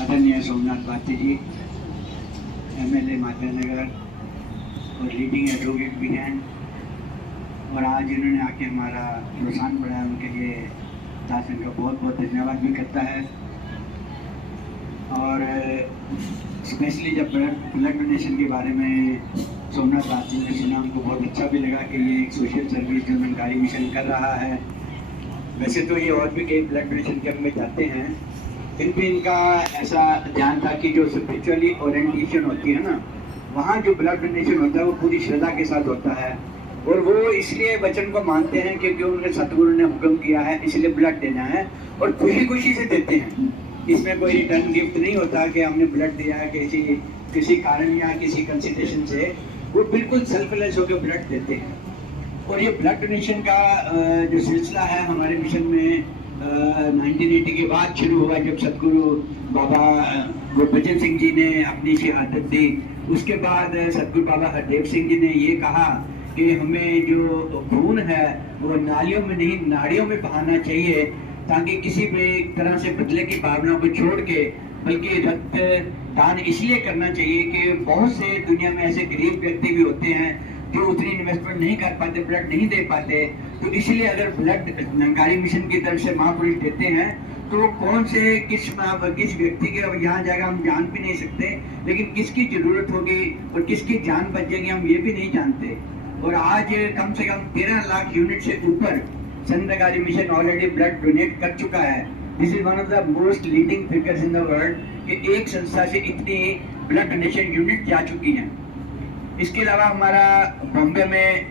आदरणीय सोमनाथ भारती जी, एमएलए माधवनगर और leading advocate भी हैं, और आज इन्होंने आके हमारा प्रोत्साहन बढ़ाया, उनके लिए दास इनका बहुत बहुत धन्यवाद भी करता है। और स्पेशली जब ब्लड डोनेशन के बारे में सोमनाथ भारती ने सुना, हमको बहुत अच्छा भी लगा कि ये एक सोशल सर्विस जो निरंकारी मिशन कर रहा है। वैसे तो ये और भी कई ब्लड डोनेशन कैंप में जाते हैं, फिर भी इनका ऐसा ध्यान था कि जो स्पिरिचुअली ओरिएंटेशन होती है ना, वहाँ जो ब्लड डोनेशन होता है वो पूरी श्रद्धा के साथ होता है, और वो इसलिए वचन को मानते हैं क्योंकि उनके सतगुरु ने हुक्म किया है, इसलिए ब्लड देना है, और खुशी खुशी से देते हैं। इसमें कोई रिटर्न गिफ्ट नहीं होता कि हमने ब्लड दिया है किसी कारण या किसी कंसिडरेशन से, वो बिल्कुल सेल्फलेस होकर ब्लड देते हैं। और ये ब्लड डोनेशन का जो सिलसिला है हमारे मिशन में 1980 के बाद शुरू हुआ, जब सतगुरु बाबा गुरबचन सिंह जी ने अपनी शहादत दी। उसके बाद सतगुरु बाबा हरदेव सिंह जी ने ये कहा कि हमें जो खून है वो नालियों में नहीं नाड़ियों में बहाना चाहिए, ताकि किसी भी तरह से बदले की भावना को छोड़ के, बल्कि रक्त दान इसलिए करना चाहिए कि बहुत से दुनिया में ऐसे गरीब व्यक्ति भी होते हैं जो उतनी इन्वेस्टमेंट नहीं कर पाते, ब्लड नहीं दे पाते। तो इसलिए अगर ब्लड निरंकारी मिशन की तरफ से महापुरुष देते हैं तो कौन से किस व्यक्ति के यहाँ जाएगा हम जान भी नहीं सकते, लेकिन किसकी जरूरत होगी और किसकी जान बच जाएगी हम ये भी नहीं जानते। और आज कम से कम 13 लाख यूनिट से ऊपर Nirankari mission already blood donate कर चुका है। This is one of the most leading figures in the world कि एक संस्था से इतनी ब्लड डोनेशन यूनिट जा चुकी हैं। इसके अलावा हमारा बॉम्बे में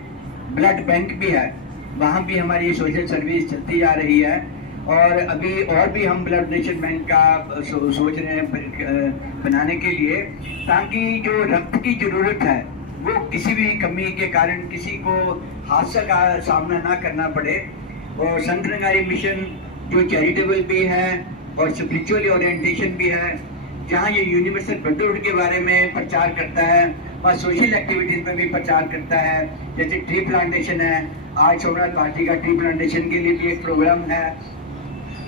ब्लड बैंक भी है, वहाँ भी हमारी सोशल सर्विस चलती जा रही है, और अभी और भी हम ब्लड डोनेशन बैंक का सोच रहे हैं बनाने के लिए, ताकि जो रक्त की जरूरत है वो किसी भी कमी के कारण किसी को हादसा का सामना ना करना पड़े। और संत निरंकारी मिशन जो चैरिटेबल भी है और स्पिरिचुअल ओरिएंटेशन भी है, जहाँ ये यूनिवर्सल ब्रदरहुड के बारे में प्रचार करता है और सोशल एक्टिविटीज में भी प्रचार करता है, जैसे ट्री प्लांटेशन है। आज सोमनाथ भारती का ट्री प्लांटेशन के लिए भी एक प्रोग्राम है।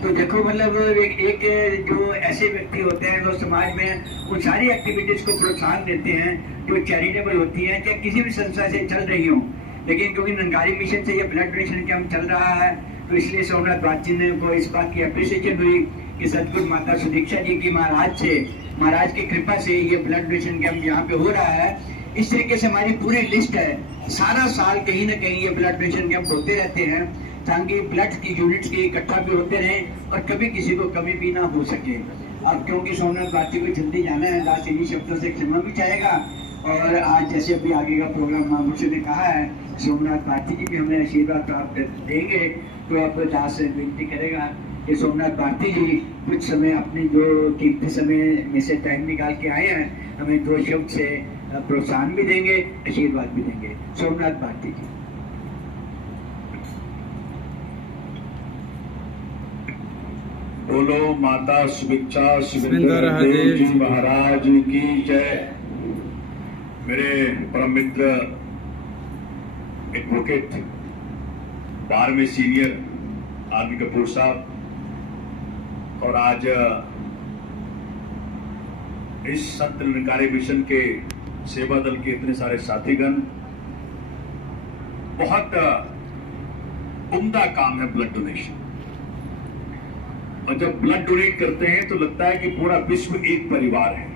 तो देखो मतलब एक जो ऐसे व्यक्ति होते हैं जो समाज में उन सारी एक्टिविटीज को प्रोत्साहन देते हैं जो चैरिटेबल होती हैं, चाहे किसी भी संस्था से चल रही हो। लेकिन क्योंकि निरंकारी मिशन से ये ब्लड डोनेशन कैंप चल रहा है, तो इसलिए सोमनाथ भारती ने को इस बात की अप्रिसिएशन हुई कि सतगुरु माता सुदीक्षा जी की महाराज की कृपा से ये ब्लड डोनेशन कैंप यहाँ पे हो रहा है। इस तरीके से हमारी पूरी लिस्ट है, सारा साल कहीं ना कहीं ये ब्लड डोनेशन कैंप होते रहते हैं, ताकि ब्लड की यूनिट्स की इकट्ठा भी होते रहें और कभी किसी को कमी भी ना हो सके। अब क्योंकि सोमनाथ भारती को जल्दी जाना है, दास इन्हीं शब्दों से क्षमा भी चाहेगा। और आज जैसे अभी आगे का प्रोग्राम महापुरुष ने कहा है, सोमनाथ भारती जी भी हमें आशीर्वाद प्राप्त देंगे, तो अब दास से विनती करेगा कि सोमनाथ भारती जी कुछ समय अपने जो कीमती समय में से टाइम निकाल के आए हैं, हमें 2 शब्द से प्रोत्साहन भी देंगे, आशीर्वाद भी देंगे। सोमनाथ भारती जी। बोलो माता सुभिक्षा सुविंदर देव जी महाराज की जय। मेरे परम मित्र एडवोकेट बार में सीनियर आरबी कपूर साहब, और आज इस संत निरंकारी मिशन के सेवा दल के इतने सारे साथीगण, बहुत उम्दा काम है ब्लड डोनेशन। और जब ब्लड डोनेट करते हैं तो लगता है कि पूरा विश्व एक परिवार है,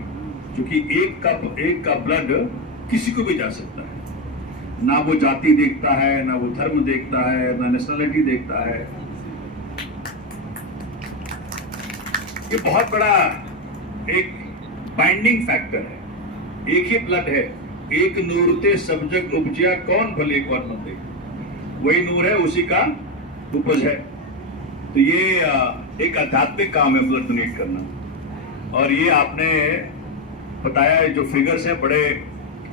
क्योंकि एक का ब्लड किसी को भी जा सकता है। ना वो जाति देखता है, ना वो धर्म देखता है, ना नेशनलिटी देखता है। ये बहुत बड़ा एक बाइंडिंग फैक्टर है। एक ही ब्लड है, एक नूरते सब जग उपजिया, कौन भले कौन मंदे, वही नूर है, उसी का उपज है। तो ये एक आध्यात्मिक काम है ब्लड डोनेट करना। और ये आपने बताया है, जो फिगर्स हैं बड़े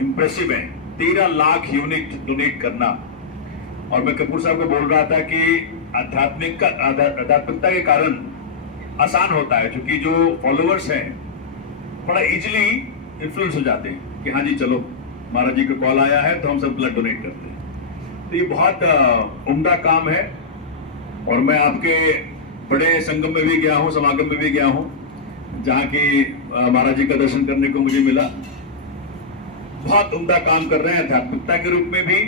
इंप्रेसिव हैं, 13 लाख यूनिट डोनेट करना। और मैं कपूर साहब को बोल रहा था कि आध्यात्मिकता के कारण आसान होता है, क्योंकि जो फॉलोअर्स हैं बड़ा इजीली इन्फ्लुएंस हो जाते हैं कि हाँ जी चलो महाराज जी का कॉल आया है तो हम सब ब्लड डोनेट करते हैं। तो ये बहुत उम्दा काम है। और मैं आपके बड़े संगम में भी गया हूँ, समागम में भी गया हूँ, जहाँ की महाराज जी का दर्शन करने को मुझे मिला। बहुत उम्दा काम कर रहे हैं आध्यात्मिकता के रूप में भी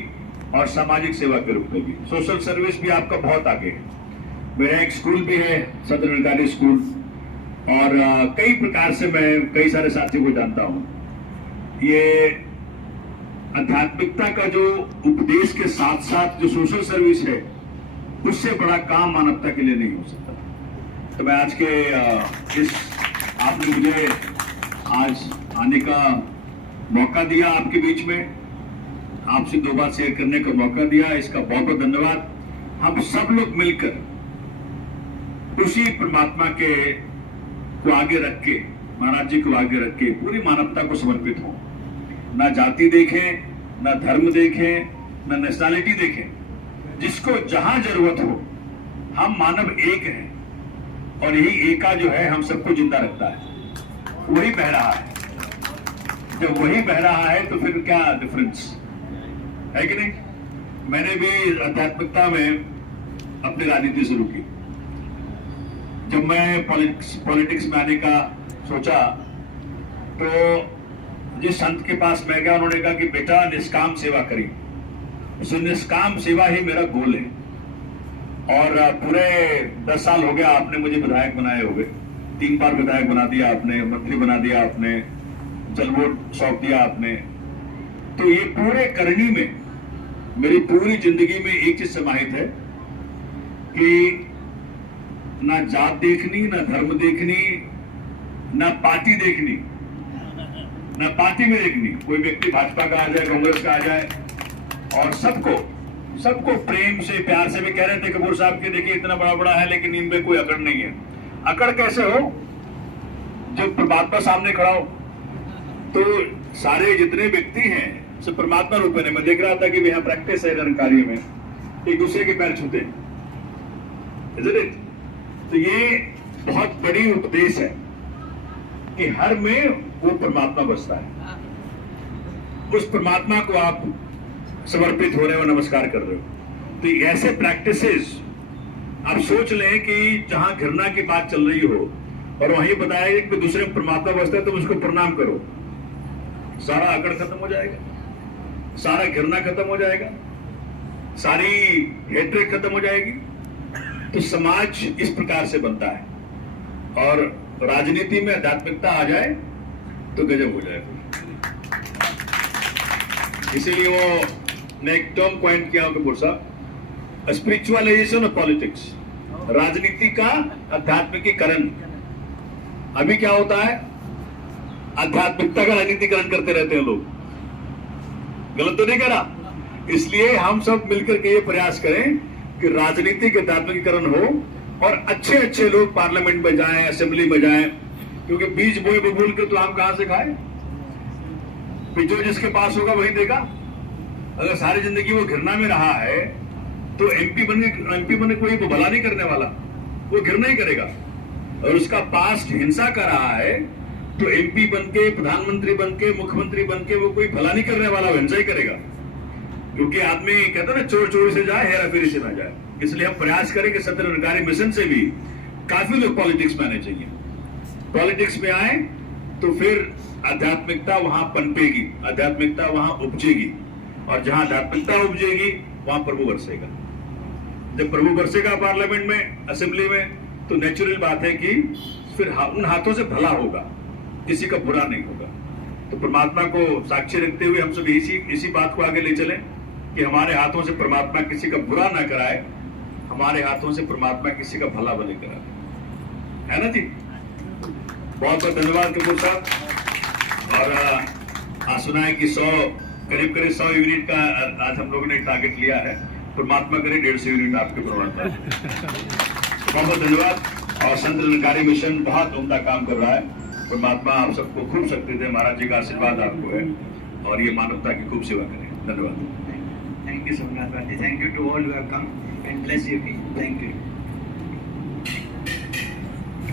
और सामाजिक सेवा के रूप में भी। सोशल सर्विस भी आपका बहुत आगे है। मेरा एक स्कूल भी है, संत निरंकारी स्कूल, और कई प्रकार से मैं कई सारे साथियों को जानता हूँ। ये आध्यात्मिकता का जो उपदेश के साथ साथ जो सोशल सर्विस है, उससे बड़ा काम मानवता के लिए नहीं हो सकता। तो मैं आज के आपने मुझे आज आने का मौका दिया, आपके बीच में आपसे दो बात शेयर करने का मौका दिया, इसका बहुत बहुत धन्यवाद। हम सब लोग मिलकर उसी परमात्मा के को आगे रख के, महाराज जी को आगे रख के पूरी मानवता को समर्पित हो। ना जाति देखें, ना धर्म देखें, ना नेशनलिटी देखें, जिसको जहां जरूरत हो। हम मानव एक हैं और यही एका जो है हम सबको जिंदा रखता है। वही बह रहा है। जब वही बह रहा है तो फिर क्या डिफरेंस है कि नहीं। मैंने भी आध्यात्मिकता में अपनी राजनीति शुरू की। जब मैं पॉलिटिक्स में आने का सोचा तो जिस संत के पास मैं गया, उन्होंने कहा कि बेटा निष्काम सेवा करिए। उस निष्काम सेवा ही मेरा गोल है। और पूरे 10 साल हो गया आपने मुझे विधायक बनाए हो गए। 3 बार विधायक बना दिया आपने, मंत्री बना दिया आपने, जल वोट सौंप दिया आपने। तो ये पूरे करनी में मेरी पूरी जिंदगी में एक चीज समाहित है कि ना जात देखनी, ना धर्म देखनी, ना पार्टी देखनी, ना पार्टी में देखनी। कोई व्यक्ति भाजपा का आ जाए, कांग्रेस का आ जाए, और सबको प्रेम से प्यार से भी कह रहे थे कपूर साहब के, देखिए इतना बड़ा बड़ा है लेकिन इनमें कोई अकड़ नहीं है। अकड़ कैसे हो जब परमात्मा सामने खड़ा हो। तो सारे जितने व्यक्ति हैं सब परमात्मा रूप में। मैं देख रहा था कि यहाँ प्रैक्टिस है निरंकारी में, एक दूसरे के पैर छूते हैं। तो ये बहुत बड़ी उपदेश है कि हर में वो परमात्मा बसता है। उस परमात्मा को आप समर्पित हो रहे हो, नमस्कार कर रहे हो। तो ऐसे प्रैक्टिसेस आप सोच लें कि जहां घृणा की बात चल रही हो और वहीं बताया कि दूसरे परमात्मा बसता है तो उसको प्रणाम करो, सारा अकड़ खत्म हो जाएगा, सारा घृणा खत्म हो जाएगा, सारी हेट्रेड खत्म हो जाएगी। तो समाज इस प्रकार से बनता है। और राजनीति में आध्यात्मिकता आ जाए तो गजब हो जाएगा। इसीलिए वो ने एक टर्म पॉइंट किया कपूर साहब, स्पिरिचुअलाइजेशन ऑफ पॉलिटिक्स, राजनीति का आध्यात्मिकीकरण। अभी क्या होता है, आध्यात्मिकता का राजनीतिकरण करते रहते हैं लोग। गलत तो नहीं कह रहा। इसलिए हम सब मिलकर के ये प्रयास करें कि राजनीतिक आध्यात्मिकीकरण हो और अच्छे अच्छे लोग पार्लियामेंट में जाएं, असेंबली में जाएं। क्योंकि बीज बोए बबूल के तो आम कहां से खाए। जो जिसके पास होगा वही देगा। अगर सारी जिंदगी वो घृणा में रहा है तो एमपी बनने कोई वो भला नहीं करने वाला, वो घृणा ही करेगा। और उसका पास्ट हिंसा कर रहा है तो एमपी बनके, प्रधानमंत्री बनके, मुख्यमंत्री बनके वो कोई भला नहीं करने वाला, वो हिंसा ही करेगा। क्योंकि आदमी कहता है ना, चोर चोरी से जाए, हेरा फेरी से ना जाए। इसलिए हम प्रयास करें कि संत निरंकारी मिशन से भी काफी लोग पॉलिटिक्स में आने चाहिए। पॉलिटिक्स में आए तो फिर आध्यात्मिकता वहां पनपेगी, आध्यात्मिकता वहां उपजेगी। और जहां आध्यात्मिकता उपजेगी वहां प्रभु बरसेगा। जब प्रभु बरसेगा पार्लियामेंट में, असेंबली में, तो नेचुरल बात है कि फिर उन हाथों से भला होगा, किसी का बुरा नहीं होगा। तो परमात्मा को साक्षी रखते हुए हम सब इसी बात को आगे ले चलें कि हमारे हाथों से परमात्मा किसी का बुरा ना कराए, हमारे हाथों से परमात्मा किसी का भला भले कराए, है ना जी। बहुत बहुत धन्यवाद कपूर साहब। और आज सुना है कि करीब 100 यूनिट का आज हम लोगों ने टारगेट लिया है। परमात्मा करे 150 यूनिट आपके परमात्मा। बहुत बहुत धन्यवाद। और संत निरंकारी मिशन बहुत उम्दा काम कर रहा है। परमात्मा आप सबको खूब शक्ति दे, महाराज जी का आशीर्वाद आपको है और ये मानवता की खूब सेवा करें। धन्यवाद। Thank you, Somnath Bharti. Thank you to all who have come and bless you. Thank you.